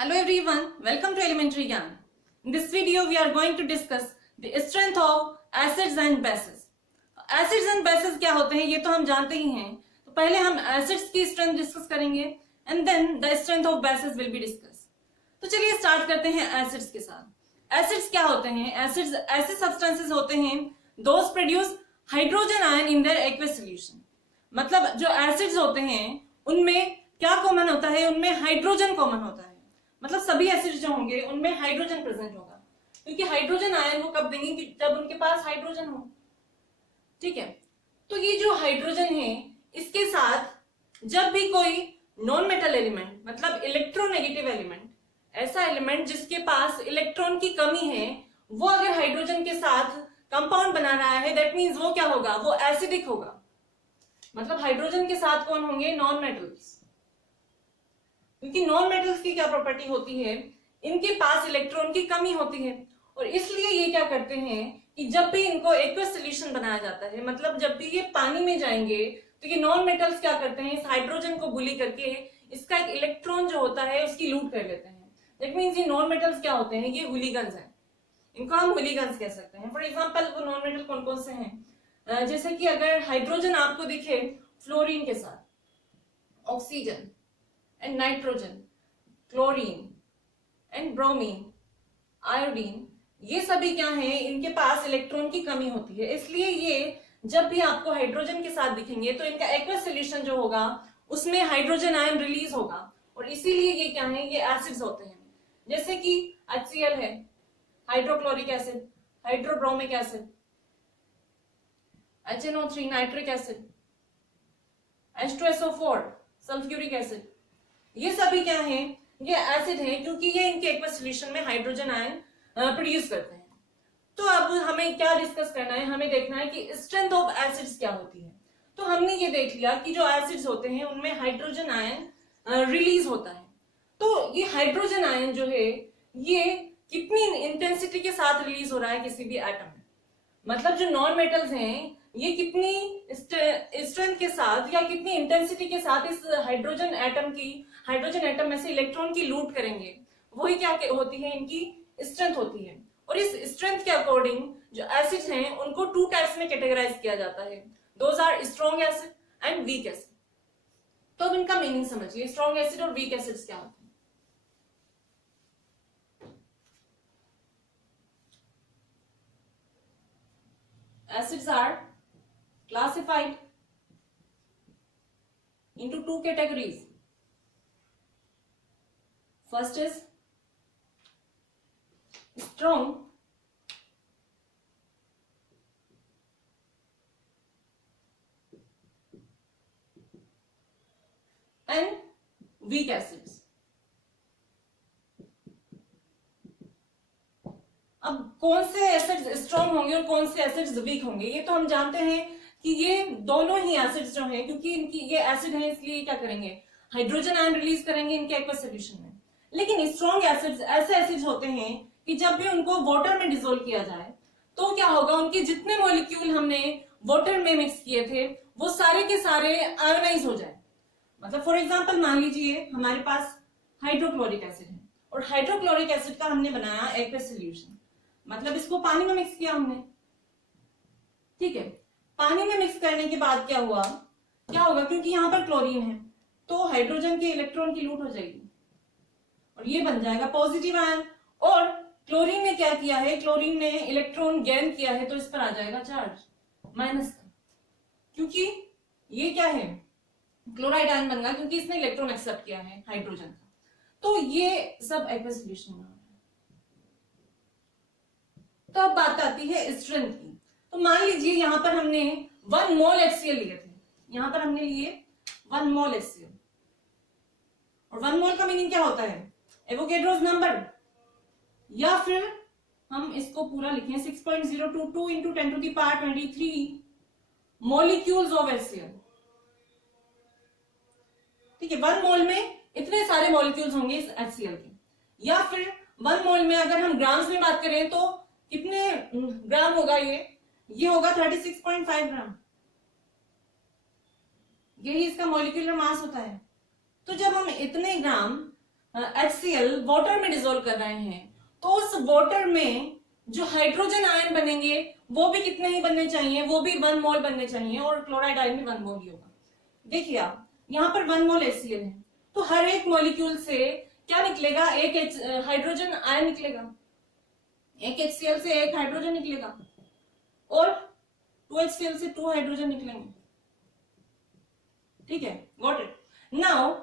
Hello everyone, welcome to Elementary Gyan. In this video we are going to discuss the strength of acids and bases. Acids and bases क्या होते हैं ये तो हम जानते ही हैं. तो पहले हम acids की strength डिस्कस करेंगे and then the strength of bases will be discussed. तो चलिए स्टार्ट करते हैं acids के साथ. Acids क्या होते हैं? Acids ऐसे substances होते हैं those produce hydrogen ion in their aqueous solution. मतलब जो acids होते हैं उनमें क्या कॉमन होता है? उनमें हाइड्रोजन कॉमन होता है. मतलब सभी एसिड जो होंगे उनमें हाइड्रोजन प्रेजेंट होगा, क्योंकि हाइड्रोजन आयन वो कब देंगे कि जब उनके पास हाइड्रोजन हो. ठीक है, तो ये जो हाइड्रोजन है इसके साथ जब भी कोई नॉन मेटल एलिमेंट मतलब इलेक्ट्रोनेगेटिव एलिमेंट, ऐसा एलिमेंट जिसके पास इलेक्ट्रॉन की कमी है, वो अगर हाइड्रोजन के साथ कंपाउंड बना रहा है, दैट मीन्स वो क्या होगा? वो एसिडिक होगा. मतलब हाइड्रोजन के साथ कौन होंगे? Non metals. क्योंकि नॉन मेटल्स की क्या प्रॉपर्टी होती है? इनके पास इलेक्ट्रॉन की कमी होती है, और इसलिए ये क्या करते हैं कि जब भी इनको एक्वस सोल्यूशन बनाया जाता है, मतलब जब भी ये पानी में जाएंगे, तो ये नॉन मेटल्स क्या करते हैं? इस हाइड्रोजन को बुली करके इसका एक इलेक्ट्रॉन जो होता है उसकी लूट कर लेते हैं. दैट मीन्स ये नॉन मेटल्स क्या होते हैं? ये हुलीगन्स हैं. इनको हम हुलीगन्स कह सकते हैं. फॉर एग्जाम्पल वो नॉन मेटल कौन कौन से हैं? जैसे कि अगर हाइड्रोजन आपको दिखे फ्लोरीन के साथ, oxygen and nitrogen, chlorine and bromine, iodine, ये सभी क्या हैं? इनके पास इलेक्ट्रॉन की कमी होती है. इसलिए ये जब भी आपको हाइड्रोजन के साथ दिखेंगे तो इनका एक्वस सॉल्यूशन जो होगा उसमें हाइड्रोजन आयन रिलीज होगा, और इसीलिए ये क्या है? ये एसिड्स होते हैं. जैसे कि HCl है, hydrochloric acid, hydrobromic acid, HNO3 nitric acid, H2SO4 sulphuric acid. ये सभी क्या है? ये एसिड है, क्योंकि ये इनके एक्वस सॉल्यूशन में हाइड्रोजन आयन प्रोड्यूस करते हैं. तो अब हमें क्या डिस्कस करना है? हमें देखना है कि स्ट्रेंथ ऑफ एसिड्स क्या होती है. तो हमने ये देख लिया कि जो एसिड्स होते हैं उनमें हाइड्रोजन आयन रिलीज होता है. तो ये हाइड्रोजन आयन जो है ये कितनी इंटेंसिटी के साथ रिलीज हो रहा है किसी भी एटम में? मतलब जो नॉन मेटल्स हैं ये कितनी स्ट्रेंथ के साथ या कितनी इंटेंसिटी के साथ इस हाइड्रोजन एटम में से इलेक्ट्रॉन की लूट करेंगे, वही क्या होती है? इनकी स्ट्रेंथ होती है. और इस स्ट्रेंथ के अकॉर्डिंग जो एसिड्स हैं उनको टू टाइप्स में कैटेगराइज किया जाता है. Those are strong acid and weak acid. तो अब इनका मीनिंग समझिए, स्ट्रॉन्ग एसिड और वीक एसिड्स क्या होते हैं. Acids are classified into two categories. First is strong and weak acids. अब कौन से एसिड्स स्ट्रॉन्ग होंगे और कौन से एसिड्स वीक होंगे, ये तो हम जानते हैं कि ये दोनों ही एसिड्स जो हैं, क्योंकि इनकी ये एसिड है इसलिए क्या करेंगे? हाइड्रोजन आयन रिलीज करेंगे इनके एक्वस सॉल्यूशन में. लेकिन स्ट्रॉन्ग एसिड्स ऐसे एसिड्स होते हैं कि जब भी उनको वाटर में डिसोल्व किया जाए तो क्या होगा? उनके जितने मॉलिक्यूल हमने वाटर में मिक्स किए थे वो सारे के सारे आयोनाइज हो जाए. मतलब फॉर एग्जाम्पल मान लीजिए हमारे पास हाइड्रोक्लोरिक एसिड है, और हाइड्रोक्लोरिक एसिड का हमने बनाया एक्वस सॉल्यूशन, मतलब इसको पानी में मिक्स किया हमने. ठीक है, पानी में मिक्स करने के बाद क्या हुआ? क्या होगा? क्योंकि यहां पर क्लोरीन है तो हाइड्रोजन के इलेक्ट्रॉन की लूट हो जाएगी और ये बन जाएगा पॉजिटिव आयन. और क्लोरीन ने क्या किया है? क्लोरीन ने इलेक्ट्रॉन गेन किया है, तो इस पर आ जाएगा चार्ज माइनस का, क्योंकि ये क्या है? क्लोराइड आयन बन गया, क्योंकि इसने इलेक्ट्रॉन एक्सेप्ट किया है हाइड्रोजन का. तो ये सब एक्वस सॉल्यूशन में. तो अब बात आती है स्ट्रेंथ की. तो मान लीजिए यहां पर हमने 1 मोल HCl लिए थे, यहां पर हमने लिए 1 मोल HCl, और 1 मोल का मीनिंग क्या होता है? Avogadro's number. या फिर हम इसको पूरा लिखें 6.022 into 10 to the power 23 molecules of HCl. ठीक है, 1 मोल में इतने सारे मॉलिक्यूल्स होंगे इस HCl के. या फिर 1 मोल में अगर हम ग्राम्स में बात करें तो कितने ग्राम होगा? ये होगा 36.5 ग्राम. यही इसका मॉलिक्यूलर मास होता है. तो जब हम इतने ग्राम HCl वाटर में डिसोल्व कर रहे हैं, तो उस वाटर में जो हाइड्रोजन आयन बनेंगे वो भी कितने ही बनने चाहिए, वो भी 1 मोल बनने चाहिए, और क्लोराइड आयन भी 1 मोल ही होगा। देखिए आप यहाँ पर 1 मोल HCl है, तो हर एक मॉलिक्यूल से क्या निकलेगा, एक हाइड्रोजन आयन निकलेगा, एक HCl से एक हाइड्रोजन निकलेगा, और 2HCl से 2 हाइड्रोजन निकलेंगे। ठीक है, गॉट इट। नाउ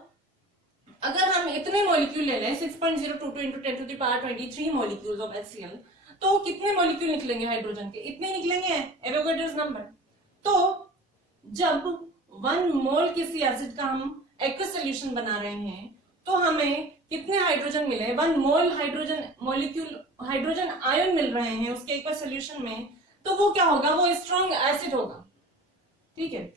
अगर हम इतने मॉलिक्यूल ले लें 6.022 into 10 to the power 23 molecules of HCl, तो कितने मॉलिक्यूल निकलेंगे हाइड्रोजन के, इतने निकलेंगे, एवोगाड्रोस नंबर। तो जब 1 मोल किसी एसिड का हम एक्वस सॉल्यूशन बना रहे हैं तो हमें कितने हाइड्रोजन मिले, 1 mole hydrogen molecule hydrogen ion मिल रहे हैं उसके एक्वस सॉल्यूशन में, तो वो क्या होगा, वो स्ट्रॉन्ग एसिड होगा। ठीक है,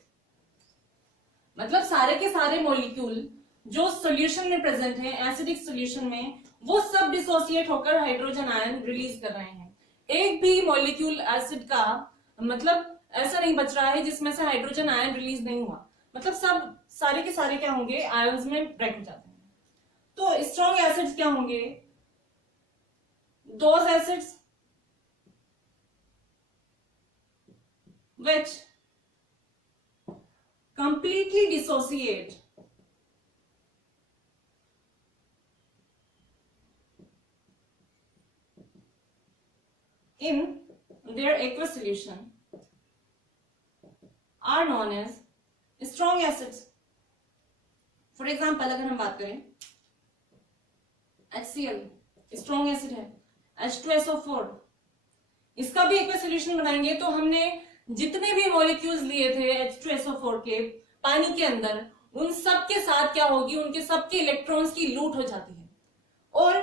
मतलब सारे के सारे मॉलिक्यूल जो सॉल्यूशन में प्रेजेंट है, एसिडिक सॉल्यूशन में, वो सब डिसोसिएट होकर हाइड्रोजन आयन रिलीज कर रहे हैं। एक भी मॉलिक्यूल एसिड का मतलब ऐसा नहीं बच रहा है जिसमें से हाइड्रोजन आयन रिलीज नहीं हुआ, मतलब सब सारे के सारे क्या होंगे, आयंस में ब्रेक हो जाते हैं। तो स्ट्रॉन्ग एसिड्स क्या होंगे, those acids which completely dissociate in their aqueous solution are known as strong acids. For example, अगर हम बात करें HCl स्ट्रॉन्ग एसिड है, H2SO4 इसका भी एक्वस सॉल्यूशन बनाएंगे तो हमने जितने भी मॉलिक्यूल्स लिए थे H2SO4 के पानी के अंदर, उन सब के साथ क्या होगी, उनके सबके इलेक्ट्रॉन्स की लूट हो जाती है, और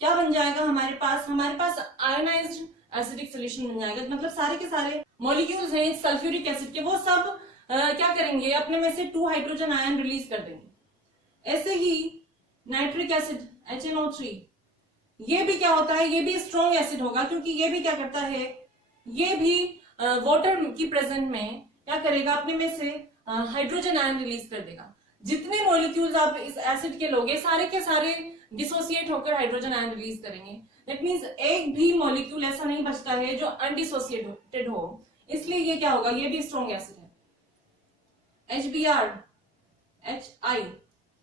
क्या बन जाएगा हमारे पास आयोनाइज्ड एसिडिक सॉल्यूशन बन जाएगा। मतलब सारे के सारे मॉलिक्यूल्स हैं सल्फ्यूरिक एसिड के, वो सब क्या करेंगे, अपने में से 2 हाइड्रोजन आयन रिलीज कर देंगे। ऐसे ही नाइट्रिक एसिड HNO3, ये भी क्या होता है, ये भी स्ट्रॉन्ग एसिड होगा, क्योंकि ये भी क्या करता है, ये भी वाटर की प्रेजेंट में क्या करेगा, अपने में से हाइड्रोजन आयन रिलीज कर देगा। जितने मॉलिक्यूल्स आप इस एसिड के लोगे सारे के सारे डिसोसिएट होकर हाइड्रोजन आयन रिलीज करेंगे। दैट मींस एक भी मॉलिक्यूल ऐसा नहीं बचता है जो अनडिसोसिएटेड हो, इसलिए ये क्या होगा, ये भी स्ट्रॉन्ग एसिड है। HBr, HI,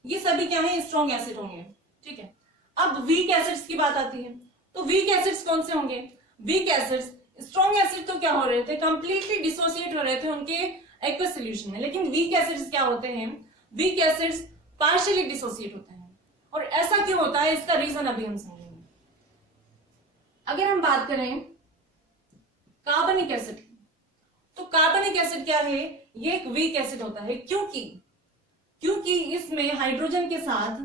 ये सभी क्या है, स्ट्रॉन्ग एसिड होंगे। ठीक है, अब वीक एसिड्स की बात आती है, तो वीक एसिड्स कौन से होंगे, वीक एसिड्स, स्ट्रॉन्ग एसिड तो क्या हो रहे थे, कंप्लीटली डिसोसिएट हो रहे थे उनके एक्वस सॉल्यूशन में, लेकिन वीक एसिड्स क्या होते हैं, वीक एसिड्स पार्शियली डिसोसिएट होते हैं। और ऐसा क्यों होता है, इसका रीजन अभी हम समझेंगे। अगर हम बात करें कार्बनिक एसिड की, तो कार्बनिक एसिड क्या है, ये एक वीक एसिड होता है, क्योंकि इसमें हाइड्रोजन के साथ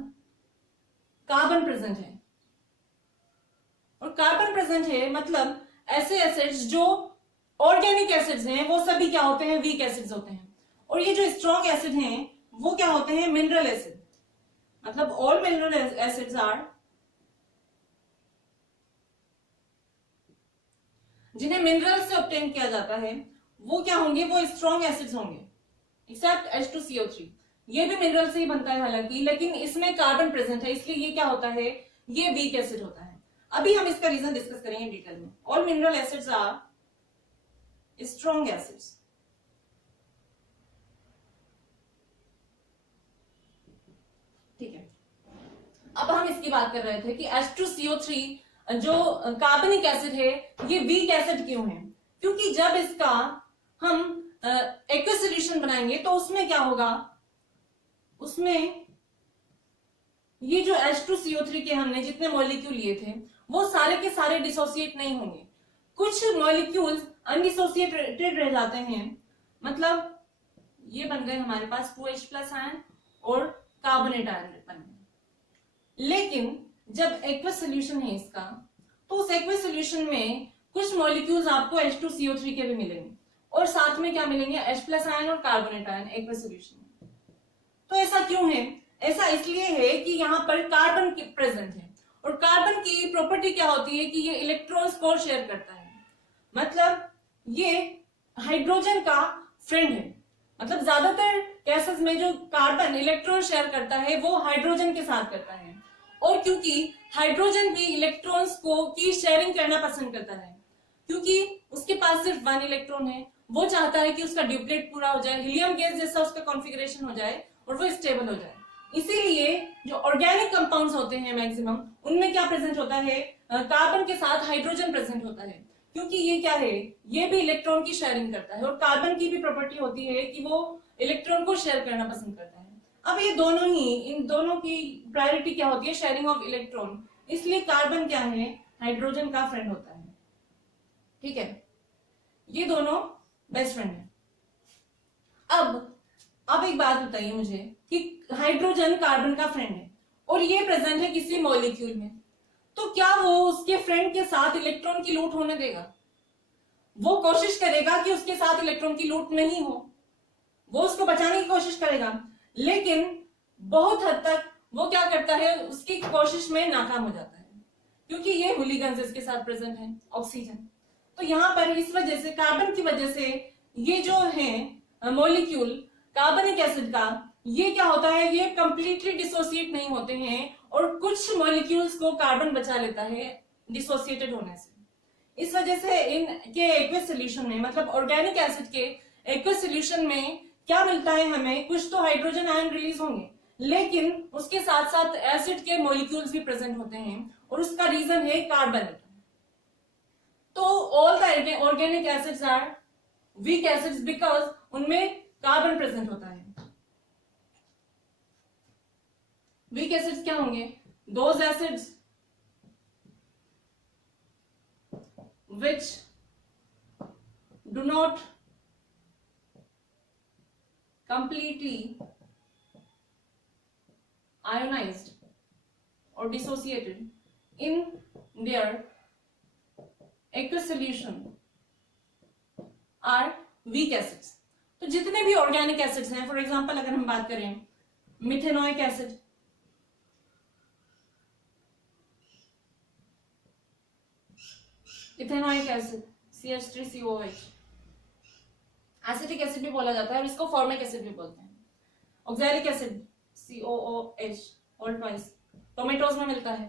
कार्बन प्रेजेंट है, और कार्बन प्रेजेंट है मतलब ऐसे एसिड्स जो ऑर्गेनिक एसिड्स हैं वो सभी क्या होते हैं, वीक एसिड्स होते हैं। और ये जो स्ट्रॉन्ग एसिड हैं वो क्या होते हैं, मिनरल एसिड, मतलब ऑल मिनरल एसिड्स आर, जिन्हें मिनरल से ऑब्टेन किया जाता है वो क्या होंगे, वो स्ट्रॉन्ग एसिड्स होंगे, एक्सेप्ट H2CO3, ये भी मिनरल से ही बनता है हालांकि, लेकिन इसमें कार्बन प्रेजेंट है, इसलिए ये क्या होता है, ये वीक एसिड होता है। अभी हम इसका रीजन डिस्कस करेंगे डिटेल में। All mineral acids are strong acids. ठीक है, अब हम इसकी बात कर रहे थे कि H2CO3 जो कार्बनिक एसिड है ये वीक एसिड क्यों है, क्योंकि जब इसका हम एक्वस सॉल्यूशन बनाएंगे तो उसमें क्या होगा, उसमें ये जो H2CO3 के हमने जितने मॉलिक्यूल लिए थे वो सारे के सारे डिसोसिएट नहीं होंगे, कुछ मॉलिक्यूल्स अनडिसोसिएटेड रह जाते हैं, मतलब ये बन गए हमारे पास 2H+ आयन और कार्बोनेट आयन बन गए। लेकिन जब एक्वस सॉल्यूशन है इसका, तो उस एक्वस सॉल्यूशन में कुछ मॉलिक्यूल्स आपको H2CO3 के भी मिलेंगे, और साथ में क्या मिलेंगे, H+ आयन और कार्बोनेट आयन एक्वस सॉल्यूशन में। तो ऐसा क्यों है, ऐसा इसलिए है कि यहाँ पर कार्बन प्रेजेंट है, और कार्बन की प्रॉपर्टी क्या होती है कि ये इलेक्ट्रॉन्स को शेयर करता है, मतलब ये हाइड्रोजन का फ्रेंड है। मतलब ज्यादातर केसेस में जो कार्बन इलेक्ट्रॉन शेयर करता है वो हाइड्रोजन के साथ करता है, और क्योंकि हाइड्रोजन भी इलेक्ट्रॉन्स को की शेयरिंग करना पसंद करता है, क्योंकि उसके पास सिर्फ 1 इलेक्ट्रॉन है, वो चाहता है कि उसका ड्यूप्लेट पूरा हो जाए, हीलियम गैस जैसा उसका कॉन्फ़िगरेशन हो जाए और वो स्टेबल हो जाए। इसीलिए जो ऑर्गेनिक कंपाउंड्स होते हैं मैक्सिमम, उनमें क्या प्रेजेंट होता है, कार्बन के साथ हाइड्रोजन प्रेजेंट होता है, क्योंकि ये क्या है, ये भी इलेक्ट्रॉन की शेयरिंग करता है और कार्बन की भी प्रॉपर्टी होती है कि वो इलेक्ट्रॉन को शेयर करना पसंद करता है। अब ये दोनों ही, इन दोनों की प्रायोरिटी क्या होती है, शेयरिंग ऑफ इलेक्ट्रॉन, इसलिए कार्बन क्या है, हाइड्रोजन का फ्रेंड होता है। ठीक है, ये दोनों बेस्ट फ्रेंड है। अब एक बात बताइए मुझे कि हाइड्रोजन कार्बन का फ्रेंड है और ये प्रेजेंट है किसी मॉलिक्यूल में, तो क्या वो उसके फ्रेंड के साथ इलेक्ट्रॉन की लूट होने देगा? वो कोशिश करेगा कि उसके साथ इलेक्ट्रॉन की लूट नहीं हो, वो उसको बचाने की कोशिश करेगा, लेकिन बहुत हद तक वो क्या करता है, उसकी कोशिश में नाकाम हो जाता है, क्योंकि ये हुलिगन्स इसके साथ प्रेजेंट है, ऑक्सीजन। तो यहां पर इस वजह से, कार्बन की वजह से, ये जो है मॉलिक्यूल कार्बनिक एसिड का, ये क्या होता है, ये कंप्लीटली डिसोसिएट नहीं होते हैं और कुछ मॉलिक्यूल्स को कार्बन बचा लेता है डिसोसिएटेड होने से। इस वजह से इनके एक्वस सॉल्यूशन में, मतलब ऑर्गेनिक एसिड के एक्वस सॉल्यूशन में क्या मिलता है हमें, कुछ तो हाइड्रोजन आयन रिलीज होंगे, लेकिन उसके साथ साथ एसिड के मॉलिक्यूल्स भी प्रेजेंट होते हैं और उसका रीजन है कार्बन। तो all the organic acids are weak acids because उनमें कार्बन प्रेजेंट होता है। वीक एसिड्स क्या होंगे, those acids which do not completely ionized or dissociated in their aqueous solution are weak acids। तो जितने भी ऑर्गेनिक एसिड्स हैं, फॉर एग्जांपल अगर हम बात करें methanoic acid, ethanoic acid CH3COOH, acetic acid भी बोला जाता है और इसको फॉर्मिक एसिड भी बोलते हैं। Oxalic acid COOH all twice, tomatoes में मिलता है।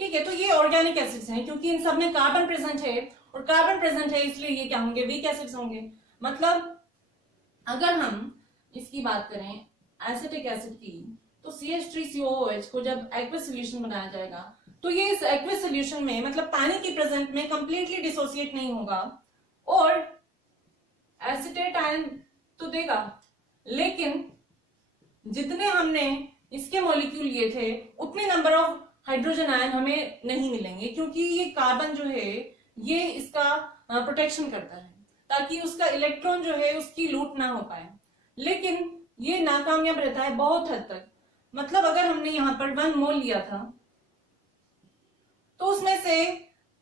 ठीक है, तो ये ऑर्गेनिक एसिड्स हैं, क्योंकि इन सब में कार्बन प्रेजेंट है और कार्बन प्रेजेंट है इसलिए ये क्या होंगे, वीक एसिड्स होंगे। मतलब अगर हम इसकी बात करें एसिटिक एसिड की, तो CH3COOH को जब एक्वस सॉल्यूशन बनाया जाएगा तो ये इस एक्वस सॉल्यूशन में, मतलब पानी की प्रेजेंट में कंप्लीटली डिसोसिएट नहीं होगा और एसिटेट आयन तो देगा, लेकिन जितने हमने इसके मॉलिक्यूल लिए थे उतने नंबर ऑफ हाइड्रोजन आयन हमें नहीं मिलेंगे, क्योंकि ये कार्बन जो है ये इसका प्रोटेक्शन करता है ताकि उसका इलेक्ट्रॉन जो है उसकी लूट ना हो पाए, लेकिन ये नाकामयाब रहता है बहुत हद तक। मतलब अगर हमने यहाँ पर 1 मोल लिया था तो उसमें से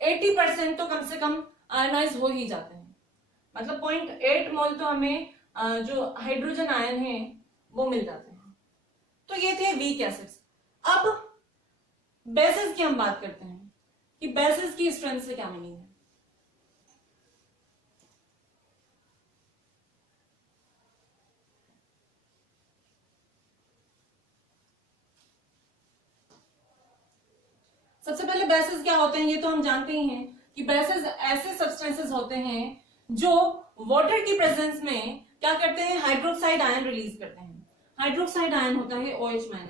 80% तो कम से कम आयनाइज हो ही जाते हैं, मतलब 0.8 मोल तो हमें जो हाइड्रोजन आयन है वो मिल जाते हैं। तो ये थे वीक एसिड्स। अब बेसिस की हम बात करते हैं कि बेसिस की स्ट्रेंथ से क्या मीनिंग है। सबसे पहले बेसिस क्या होते हैं ये तो हम जानते ही हैं कि बेसिस ऐसे सब्सटेंसेस होते हैं जो वाटर की प्रेजेंस में क्या करते हैं, हाइड्रोक्साइड आयन रिलीज करते हैं। हाइड्रोक्साइड आयन होता है OH- आयन।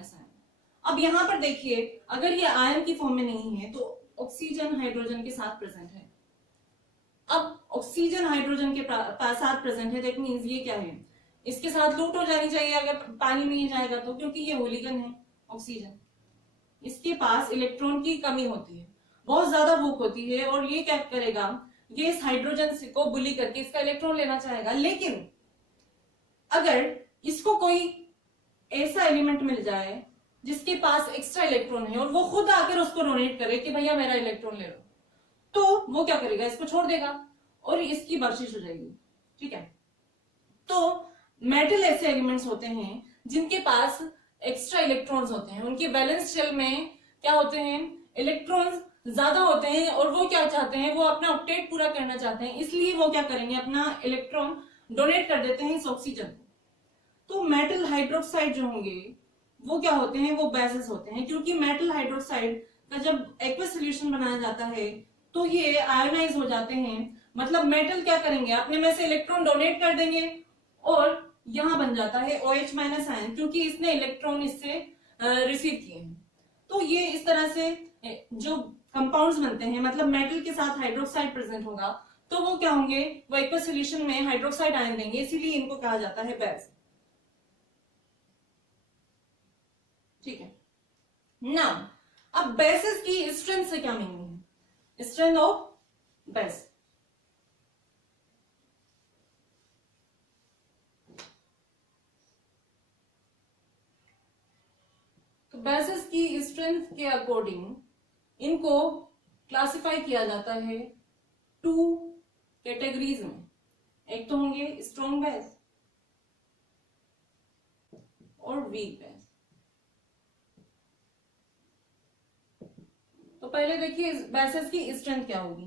अब यहां पर देखिए, अगर ये आयन की फॉर्म में नहीं है तो ऑक्सीजन हाइड्रोजन के साथ प्रेजेंट है। अब ऑक्सीजन हाइड्रोजन के साथ प्रेजेंट है, दैट मींस ये क्या है, इसके साथ लूट हो जानी चाहिए अगर पानी में ही जाएगा तो, क्योंकि ये होलिगन है ऑक्सीजन, इसके पास इलेक्ट्रॉन की कमी होती है, बहुत ज्यादा भूख होती है और ये क्या करेगा, ये इस हाइड्रोजन को बुली करके इसका इलेक्ट्रॉन लेना चाहेगा। लेकिन अगर इसको कोई ऐसा एलिमेंट मिल जाए जिसके पास एक्स्ट्रा इलेक्ट्रॉन है और वो खुद आकर उसको डोनेट करे कि भैया मेरा इलेक्ट्रॉन ले लो, तो वो क्या करेगा, इसको छोड़ देगा और इसकी बख्शिश हो जाएगी। ठीक है, तो मेटल ऐसे एलिमेंट्स होते हैं जिनके पास एक्स्ट्रा इलेक्ट्रॉन्स होते हैं, उनके वैलेंस शेल में क्या होते हैं, इलेक्ट्रॉन्स ज्यादा होते हैं और वो क्या चाहते हैं, वो अपना ऑक्टेट पूरा करना चाहते हैं, इसलिए वो क्या करेंगे, अपना इलेक्ट्रॉन डोनेट कर देते हैं इस ऑक्सीजन को। तो मेटल हाइड्रोक्साइड जो होंगे वो क्या होते हैं, वो बेसेस होते हैं, क्योंकि मेटल हाइड्रोक्साइड का जब एक्वस सोल्यूशन बनाया जाता है तो ये आयोनाइज हो जाते हैं। मतलब मेटल क्या करेंगे, अपने में से इलेक्ट्रॉन डोनेट कर देंगे और यहां बन जाता है OH माइनस आयन, क्योंकि इसने इलेक्ट्रॉन इससे रिसीव किए हैं। तो ये इस तरह से जो कंपाउंड्स बनते हैं, मतलब मेटल के साथ हाइड्रोक्साइड प्रेजेंट होगा तो वो क्या होंगे, वो एक्वस सोल्यूशन में हाइड्रोक्साइड आयन देंगे, इसीलिए इनको कहा जाता है बेस। ठीक है। नाउ अब बेसिस की स्ट्रेंथ से क्या मीनिंग है, स्ट्रेंथ ऑफ बेस। तो बेसिस की स्ट्रेंथ के अकॉर्डिंग इनको क्लासिफाई किया जाता है 2 कैटेगरीज में। एक तो होंगे स्ट्रॉन्ग बेस और वीक बेस। तो पहले देखिए बेसिस की स्ट्रेंथ क्या होगी।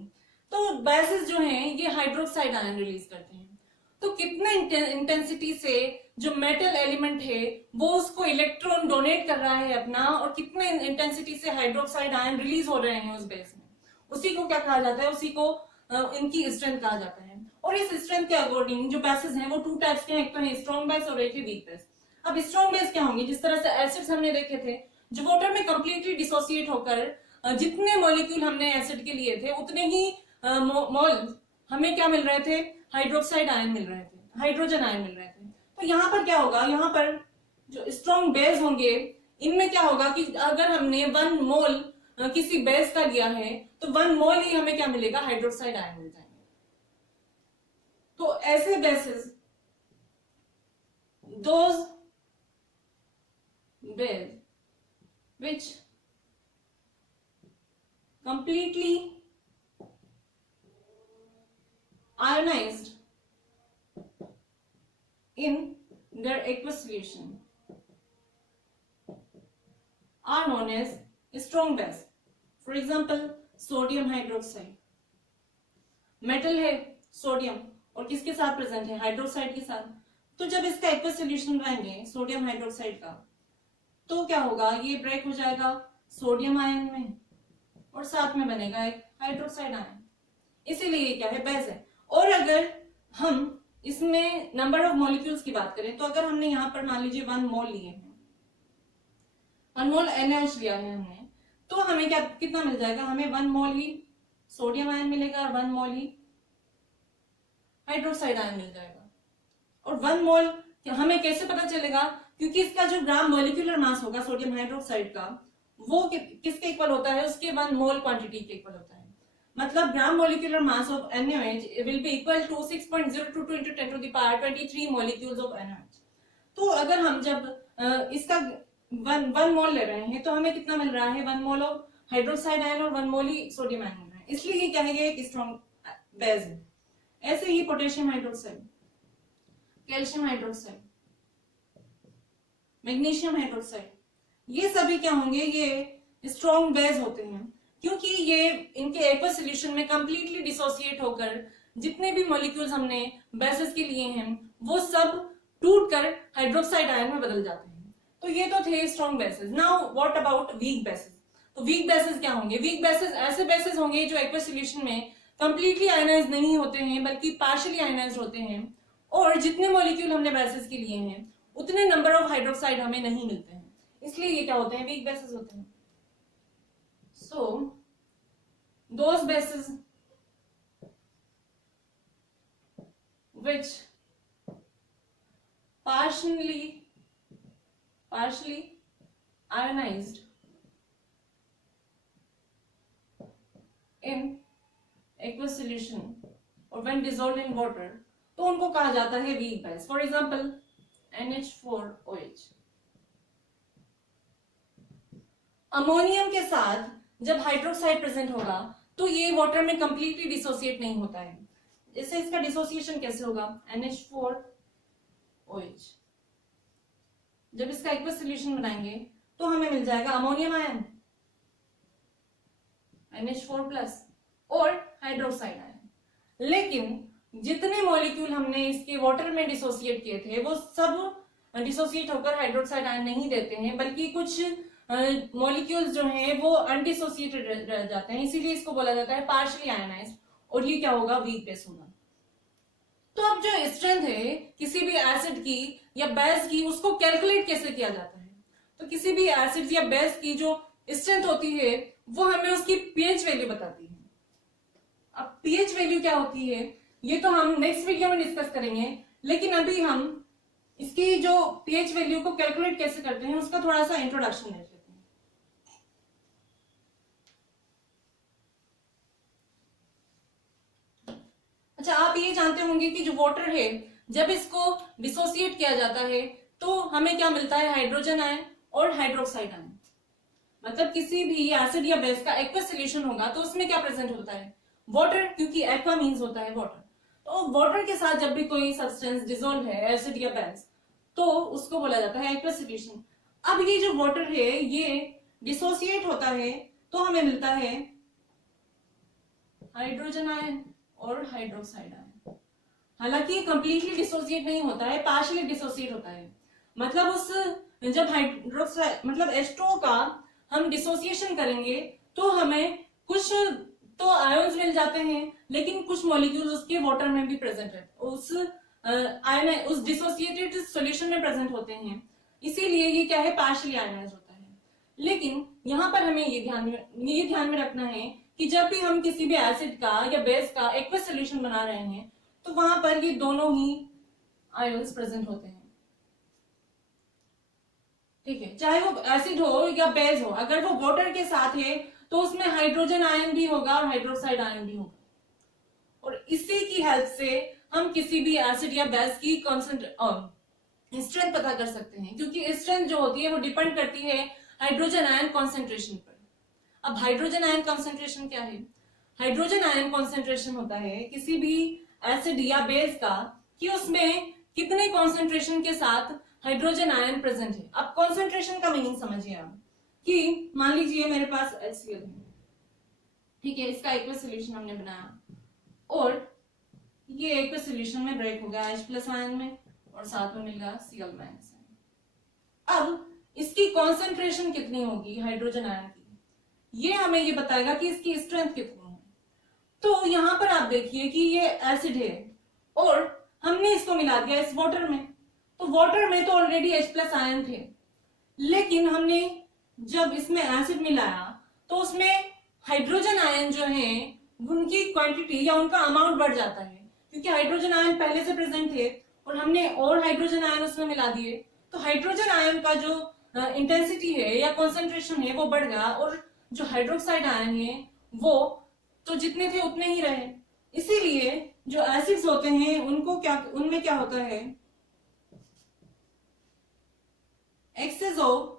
तो बेसिस जो हैं ये हाइड्रोक्साइड आयन रिलीज करते हैं। तो कितने इंटेंसिटी से जो मेटल एलिमेंट है वो उसको इलेक्ट्रॉन डोनेट कर रहा है अपना, और कितने इंटेंसिटी से हाइड्रोक्साइड आयन रिलीज हो रहे हैं उस बेस में, उसी को क्या कहा जाता है, उसी को इनकी स्ट्रेंथ कहा जाता है। और इस स्ट्रेंथ के अकॉर्डिंग जो बेसिस हैं वो 2 टाइप्स के हैं, एक तो है स्ट्रॉन्ग बेस और एक है वीक बेस। अब स्ट्रॉन्ग बेस क्या होंगे, जिस तरह से एसिड्स हमने देखे थे जो वाटर में कंप्लीटली डिसोसिएट होकर जितने मॉलिक्यूल हमने एसिड के लिए थे उतने ही मोल हमें क्या मिल रहे थे, हाइड्रोक्साइड आयन मिल रहे थे, हाइड्रोजन आयन मिल रहे थे। तो यहाँ पर क्या होगा, यहाँ पर जो स्ट्रॉन्ग बेस होंगे इनमें क्या होगा कि अगर हमने 1 मोल किसी बेस का लिया है तो 1 मोल ही हमें क्या मिलेगा, हाइड्रोक्साइड आयन मिल जाएंगे। तो ऐसे basis, those base which completely ionized in their aqueous solution are known as strong base. For example, sodium hydroxide. Metal है सोडियम और किसके साथ प्रेजेंट है, हाइड्रोक्साइड के साथ। तो जब इसका एक्वस सोल्यूशन बनाएंगे सोडियम हाइड्रोक्साइड का तो क्या होगा, ये ब्रेक हो जाएगा सोडियम आयन में और साथ में बनेगा एक हाइड्रोक्साइड आयन, इसीलिए ये क्या है, बेस है। और अगर हम इसमें नंबर ऑफ मॉलिक्यूल्स की बात करें तो अगर हमने यहाँ पर मान लीजिए 1 मोल लिए हैं, 1 मोल NaOH लिया है हमने, तो हमें क्या कितना मिल जाएगा, हमें 1 मोल ही सोडियम आयन मिलेगा और 1 मोल ही हाइड्रोक्साइड आयन मिल जाएगा। और 1 मोल हमें कैसे पता चलेगा, क्योंकि इसका जो ग्राम मॉलिक्यूलर मास होगा सोडियम हाइड्रोक्साइड का वो किसके इक्वल होता है, उसके 1 मोल क्वांटिटी के इक्वल होता है। मतलब gram molecular mass of NaOH will be equal to 6.022 into 10 to the power 23 molecules of NaOH। तो अगर हम जब इसका 1 मोल ले रहे हैं तो हमें कितना मिल रहा है, 1 मोल ऑफ हाइड्रोक्साइड आयन और 1 मोल ही सोडियम आयन मिल रहा है, इसलिए ये क्या है, ये एक स्ट्रॉन्ग बेस है। ऐसे ही potassium hydroxide, calcium hydroxide, magnesium hydroxide, ये सभी क्या होंगे, ये स्ट्रॉन्ग बेस होते हैं, क्योंकि ये इनके एक्वस सोल्यूशन में कंप्लीटली डिसोसिएट होकर जितने भी मॉलिक्यूल्स हमने बेसिस के लिए हैं वो सब टूटकर हाइड्रोक्साइड आयन में बदल जाते हैं। तो ये तो थे strong bases. Now what about weak bases. तो वीक बेसिस क्या होंगे, वीक बेसिस ऐसे बेसिस होंगे जो एक्वस सोल्यूशन में कंप्लीटली आयनाइज नहीं होते हैं बल्कि पार्शियली आयनाइज होते हैं, और जितने मॉलिक्यूल हमने बेसिस के लिए हैं उतने नंबर ऑफ हाइड्रोक्साइड हमें नहीं मिलते हैं, इसलिए ये क्या होते हैं, वीक बेसिस होते हैं। So, those bases which partially ionized in aqueous solution or when dissolved in water, तो उनको कहा जाता है weak base. For example NH4OH। Ammonium के साथ जब हाइड्रोक्साइड प्रेजेंट होगा तो ये वाटर में कंप्लीटली डिसोसिएट नहीं होता है। जैसे इसका डिसोसिएशन कैसे होगा, NH4OH। जब इसका एक्वस सॉल्यूशन बनाएंगे तो हमें मिल जाएगा अमोनियम आयन NH4+ और हाइड्रोक्साइड आयन। लेकिन जितने मॉलिक्यूल हमने इसके वाटर में डिसोसिएट किए थे वो सब डिसोसिएट होकर हाइड्रोक्साइड आयन नहीं देते हैं, बल्कि कुछ मॉलिक्यूल्स जो हैं वो अनडिसोसिएटेड रह जाते हैं, इसीलिए इसको बोला जाता है पार्शियली आयनाइज्ड, और ये क्या होगा, वीक बेस होगा। तो अब जो स्ट्रेंथ है किसी भी एसिड की या बेस की, उसको कैलकुलेट कैसे किया जाता है? तो किसी भी एसिड या बेस की जो स्ट्रेंथ होती है वो हमें उसकी पीएच वैल्यू बताती है। अब पीएच वैल्यू क्या होती है ये तो हम नेक्स्ट वीडियो में डिस्कस करेंगे, लेकिन अभी हम इसकी जो पीएच वैल्यू को कैलकुलेट कैसे करते हैं उसका थोड़ा सा इंट्रोडक्शन दे लेते हैं। अच्छा, आप ये जानते होंगे कि जो वाटर है जब इसको डिसोसिएट किया जाता है तो हमें क्या मिलता है, हाइड्रोजन आयन और हाइड्रोक्साइड आयन। मतलब किसी भी एसिड या बेस का एक्वस सॉल्यूशन होगा तो उसमें क्या प्रेजेंट होता है, वाटर, क्योंकि एक्वा मींस होता है वाटर। तो वाटर के साथ जब भी कोई सब्सटेंस डिसॉल्व है एसिड या बेस तो उसको बोला जाता है एक्वस सॉल्यूशन। अब ये जो वाटर है ये डिसोसिएट होता है तो हमें मिलता है हाइड्रोजन आयन और हाइड्रोक्साइड आयन। हालांकि कंप्लीटली डिसोसिएट नहीं होता है, पार्शियली डिसोसिएट होता है। मतलब उस जब हाइड्रोक्साइड मतलब H2O का हम डिसोसिएशन करेंगे तो हमें कुछ तो आयंस मिल जाते हैं, लेकिन कुछ मॉलिक्यूल्स उसके वाटर में भी प्रेजेंट है, उस आयन उस डिसोसिएटेड सॉल्यूशन में प्रेजेंट होते हैं, इसीलिए ये क्या है, पार्शियली आयनाइज होता है। लेकिन यहाँ पर हमें ये ध्यान में रखना है कि जब भी हम किसी भी एसिड का या बेस का एक्वस सॉल्यूशन बना रहे हैं तो वहां पर ये दोनों ही आयंस प्रेजेंट होते हैं। ठीक है, चाहे वो एसिड हो या बेस हो, अगर वो वाटर के साथ है तो उसमें हाइड्रोजन आयन भी होगा और हाइड्रोक्साइड आयन भी होगा, और इसी की हेल्प से हम किसी भी एसिड या बेस की स्ट्रेंथ पता कर सकते हैं, क्योंकि स्ट्रेंथ जो होती है वो डिपेंड करती है हाइड्रोजन आयन कॉन्सेंट्रेशन पर। अब हाइड्रोजन आयन कॉन्सेंट्रेशन क्या है? हाइड्रोजन आयन कॉन्सेंट्रेशन होता है किसी भी एसिड या बेस का कि उसमें कितने कॉन्सेंट्रेशन के साथ हाइड्रोजन आयन प्रेजेंट है। अब कॉन्सेंट्रेशन का मीनिंग समझिए आप, कि मान लीजिए मेरे पास HCl है, ठीक है, इसका एक्वस सॉल्यूशन हमने बनाया और ये एक्वस सॉल्यूशन में ब्रेक हो गया H+ आयन में और साथ में मिल गया Cl-। अब इसकी कॉन्सेंट्रेशन कितनी होगी हाइड्रोजन आयन की, ये हमें ये बताएगा कि इसकी स्ट्रेंथ कितनी है। तो यहां पर आप देखिए कि ये एसिड है और हमने इसको मिला दिया इस वाटर में, तो वाटर में तो ऑलरेडी H+ आयन थे, लेकिन हमने जब इसमें एसिड मिलाया तो उसमें हाइड्रोजन आयन जो है उनकी क्वांटिटी या उनका अमाउंट बढ़ जाता है, क्योंकि हाइड्रोजन आयन पहले से प्रेजेंट थे और हमने और हाइड्रोजन आयन उसमें मिला दिए, तो हाइड्रोजन आयन का जो इंटेंसिटी है या कॉन्सेंट्रेशन है वो बढ़ गया, और जो हाइड्रोक्साइड आयन है वो तो जितने थे उतने ही रहे। इसीलिए जो एसिड्स होते हैं उनमें क्या होता है, एक्सेस ऑफ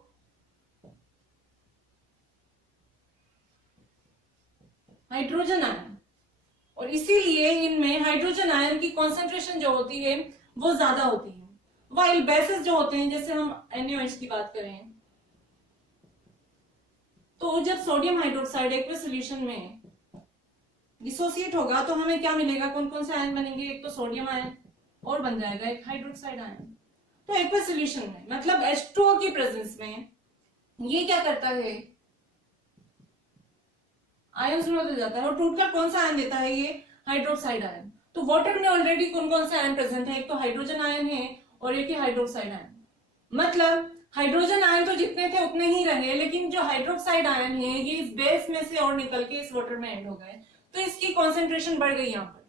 हाइड्रोजन आयन, और इसीलिए इनमें हाइड्रोजन आयन की कॉन्सेंट्रेशन जो होती है वो ज्यादा होती है। वाइल बेसिस जो होते हैं, जैसे हम NaOH की बात करें, तो जब सोडियम हाइड्रोक्साइड एक्वस सॉल्यूशन में डिसोसिएट होगा तो हमें क्या मिलेगा, कौन कौन से आयन बनेंगे, एक तो सोडियम आयन और बन जाएगा एक हाइड्रोक्साइड आयन। तो एक्वस सॉल्यूशन में मतलब H2O की प्रेजेंस में ये क्या करता है, आयंस में बदल जाता है और टूटकर कौन सा आयन देता है, ये हाइड्रोक्साइड आयन। तो वाटर में ऑलरेडी कौन कौन से आयन प्रेजेंट है, एक तो हाइड्रोजन आयन है और एक ही हाइड्रोक्साइड आयन। मतलब हाइड्रोजन आयन तो जितने थे उतने ही रहे, लेकिन जो हाइड्रोक्साइड आयन है ये इस बेस में से और निकल के इस वाटर में एंड हो गए, तो इसकी कॉन्सेंट्रेशन बढ़ गई यहाँ पर।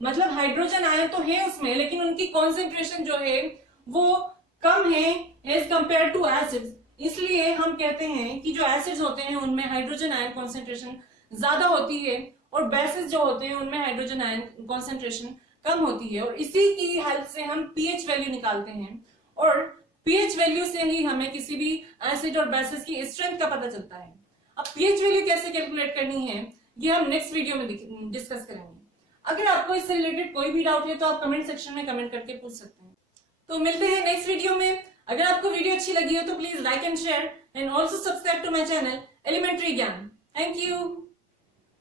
मतलब हाइड्रोजन आयन तो है उसमें, लेकिन उनकी कॉन्सेंट्रेशन जो है वो कम है एज कंपेयर टू एसिड्स। इसलिए हम कहते हैं कि जो एसिड्स होते हैं उनमें हाइड्रोजन आयन कॉन्सेंट्रेशन ज्यादा होती है और बेसिस जो होते हैं उनमें हाइड्रोजन आयन कॉन्सेंट्रेशन कम होती है, और इसी की हेल्प से हम पीएच वैल्यू निकालते हैं, और पीएच वैल्यू से ही हमें किसी भी एसिड और बेसिस की स्ट्रेंथ का पता चलता है। अब पीएच वैल्यू कैसे कैलकुलेट करनी है ये हम नेक्स्ट वीडियो में डिस्कस करेंगे। अगर आपको इससे रिलेटेड कोई भी डाउट है तो आप कमेंट सेक्शन में कमेंट करके पूछ सकते हैं। तो मिलते हैं नेक्स्ट वीडियो में। अगर आपको वीडियो अच्छी लगी हो तो please like and share and also subscribe to my channel elementary Gyan. Thank you.